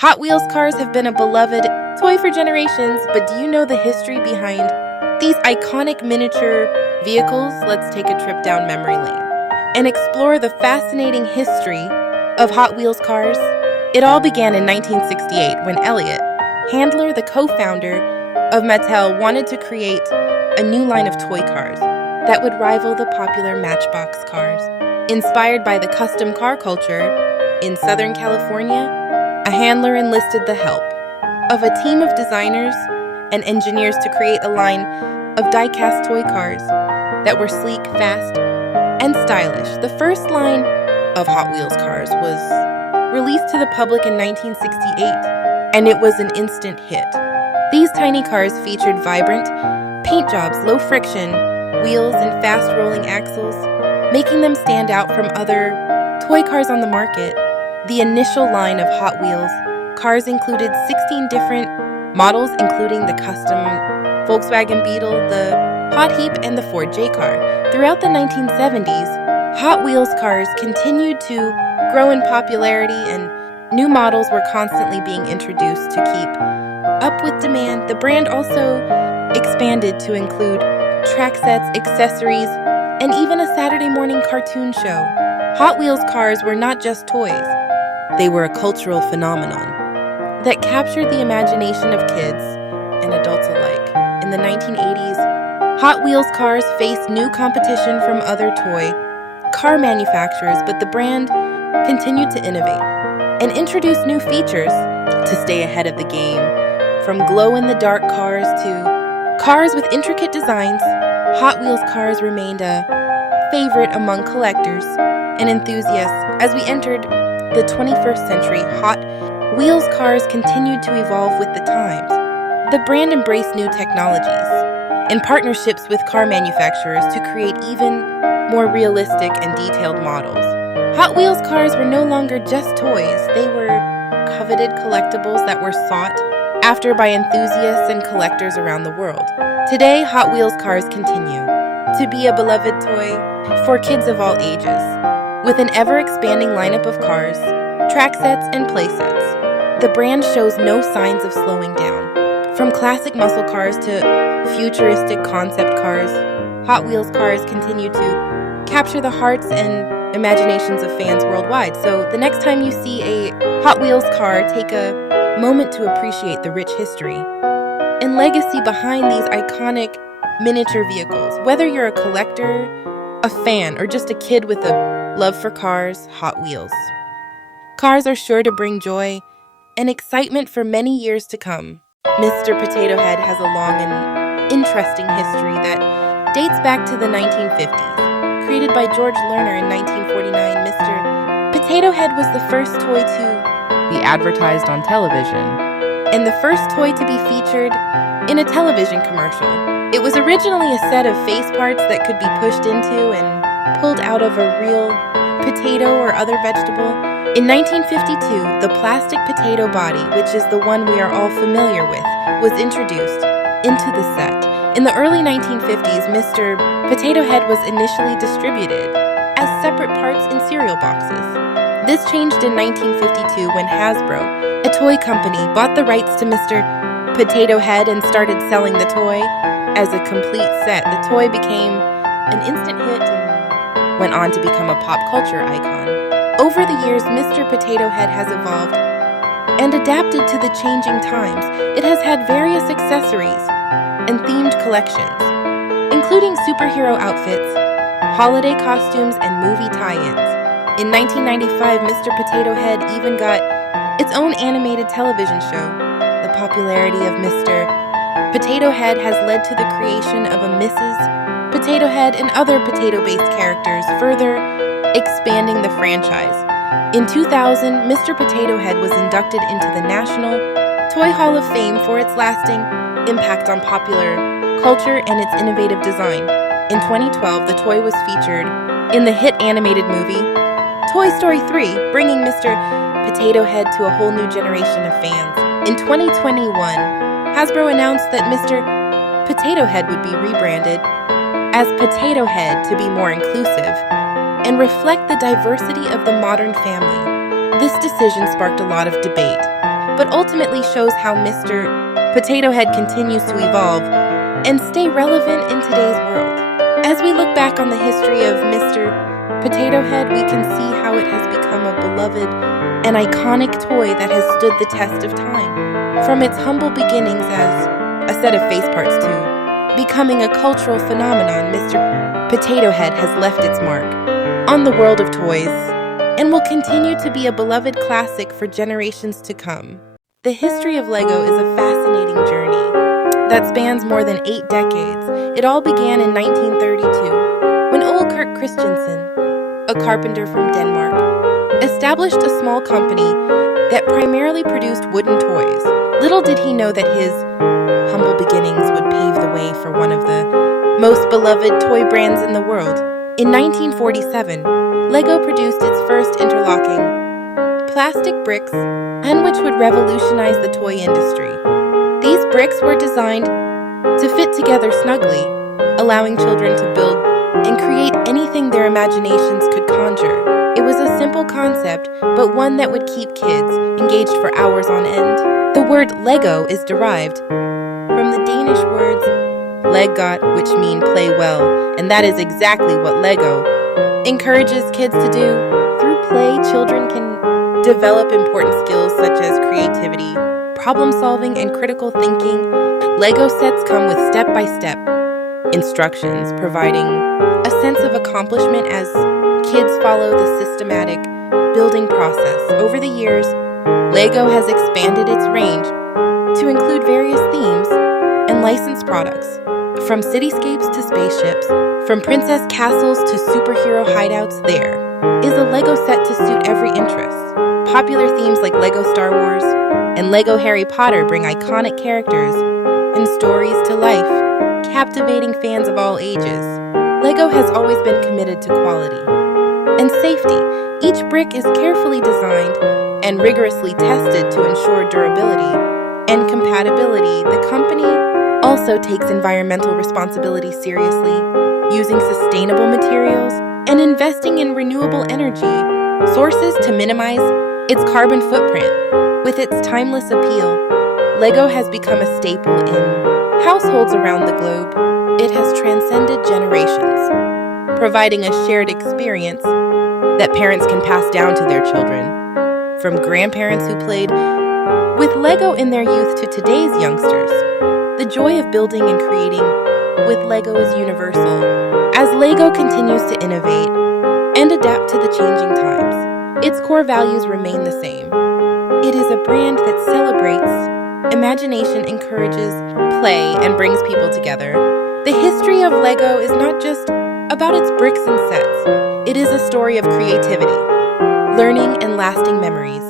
Hot Wheels cars have been a beloved toy for generations, but do you know the history behind these iconic miniature vehicles? Let's take a trip down memory lane and explore the fascinating history of Hot Wheels cars. It all began in 1968 when Elliot Handler, the co-founder of Mattel, wanted to create a new line of toy cars that would rival the popular Matchbox cars. Inspired by the custom car culture in Southern California, Handler enlisted the help of a team of designers and engineers to create a line of die-cast toy cars that were sleek, fast, and stylish. The first line of Hot Wheels cars was released to the public in 1968, and it was an instant hit. These tiny cars featured vibrant paint jobs, low friction wheels, and fast-rolling axles, making them stand out from other toy cars on the market. The initial line of Hot Wheels cars included 16 different models, including the custom Volkswagen Beetle, the Hot Heap, and the Ford J-Car. Throughout the 1970s, Hot Wheels cars continued to grow in popularity, and new models were constantly being introduced to keep up with demand. The brand also expanded to include track sets, accessories, and even a Saturday morning cartoon show. Hot Wheels cars were not just toys. They were a cultural phenomenon that captured the imagination of kids and adults alike. In the 1980s, Hot Wheels cars faced new competition from other toy car manufacturers, but the brand continued to innovate and introduce new features to stay ahead of the game. From glow-in-the-dark cars to cars with intricate designs, Hot Wheels cars remained a favorite among collectors and enthusiasts. As we entered the 21st century, Hot Wheels cars continued to evolve with the times. The brand embraced new technologies and partnerships with car manufacturers to create even more realistic and detailed models. Hot Wheels cars were no longer just toys. They were coveted collectibles that were sought after by enthusiasts and collectors around the world. Today, Hot Wheels cars continue to be a beloved toy for kids of all ages. With an ever-expanding lineup of cars, track sets, and play sets, the brand shows no signs of slowing down. From classic muscle cars to futuristic concept cars, Hot Wheels cars continue to capture the hearts and imaginations of fans worldwide. So the next time you see a Hot Wheels car, take a moment to appreciate the rich history and legacy behind these iconic miniature vehicles. Whether you're a collector, a fan, or just a kid with a love for cars, Hot Wheels cars are sure to bring joy and excitement for many years to come. Mr. Potato Head has a long and interesting history that dates back to the 1950s. Created by George Lerner in 1949, Mr. Potato Head was the first toy to be advertised on television and the first toy to be featured in a television commercial. It was originally a set of face parts that could be pushed into and pulled out of a real potato or other vegetable. In 1952, the plastic potato body, which is the one we are all familiar with, was introduced into the set. In the early 1950s, Mr. Potato Head was initially distributed as separate parts in cereal boxes. This changed in 1952 when Hasbro, a toy company, bought the rights to Mr. Potato Head and started selling the toy as a complete set. The toy became an instant hit and went on to become a pop culture icon. Over the years, Mr. Potato Head has evolved and adapted to the changing times. It has had various accessories and themed collections, including superhero outfits, holiday costumes, and movie tie-ins. In 1995, Mr. Potato Head even got its own animated television show. The popularity of Mr. Potato Head has led to the creation of a Mrs. Potato Head and other potato-based characters, further expanding the franchise. In 2000, Mr. Potato Head was inducted into the National Toy Hall of Fame for its lasting impact on popular culture and its innovative design. In 2012, the toy was featured in the hit animated movie Toy Story 3, bringing Mr. Potato Head to a whole new generation of fans. In 2021, Hasbro announced that Mr. Potato Head would be rebranded as Potato Head to be more inclusive and reflect the diversity of the modern family. This decision sparked a lot of debate, ultimately shows how Mr. Potato Head continues to evolve and stay relevant in today's world. As we look back on the history of Mr. Potato Head, we can see how it has become a beloved and iconic toy that has stood the test of time. From its humble beginnings as a set of face parts to becoming a cultural phenomenon, Mr. Potato Head has left its mark on the world of toys and will continue to be a beloved classic for generations to come. The history of Lego is a fascinating journey that spans more than 8 decades. It all began in 1932 when Ole Kirk Christensen, a carpenter from Denmark, established a small company that primarily produced wooden toys. Little did he know that his humble beginnings would pave the way for one of the most beloved toy brands in the world. In 1947, Lego produced its first interlocking plastic bricks, and which would revolutionize the toy industry. These bricks were designed to fit together snugly, allowing children to build and create anything their imaginations could conjure. It was a simple concept, but one that would keep kids engaged for hours on end. The word Lego is derived from the Danish words leggot, which mean play well, and that is exactly what Lego encourages kids to do. Through play, children can develop important skills such as creativity, problem solving, and critical thinking. Lego sets come with step-by-step instructions, providing a sense of accomplishment as kids follow the systematic building process. Over the years, Lego has expanded its range to include various themes and licensed products, from cityscapes to spaceships, from princess castles to superhero hideouts. There is a Lego set to suit every interest. Popular themes like Lego Star Wars and Lego Harry Potter bring iconic characters and stories to life, captivating fans of all ages. Lego has always been committed to quality and safety. Each brick is carefully designed and rigorously tested to ensure durability and compatibility. The company also takes environmental responsibility seriously, using sustainable materials and investing in renewable energy sources to minimize its carbon footprint. With its timeless appeal, Lego has become a staple in households around the globe. It has transcended generations, providing a shared experience that parents can pass down to their children. From grandparents who played with Lego in their youth to today's youngsters, the joy of building and creating with Lego is universal. As Lego continues to innovate and adapt to the changing times, its core values remain the same. It is a brand that celebrates imagination, encourages play, and brings people together. The history of Lego is not just about its bricks and sets. It is a story of creativity, learning, and lasting memories.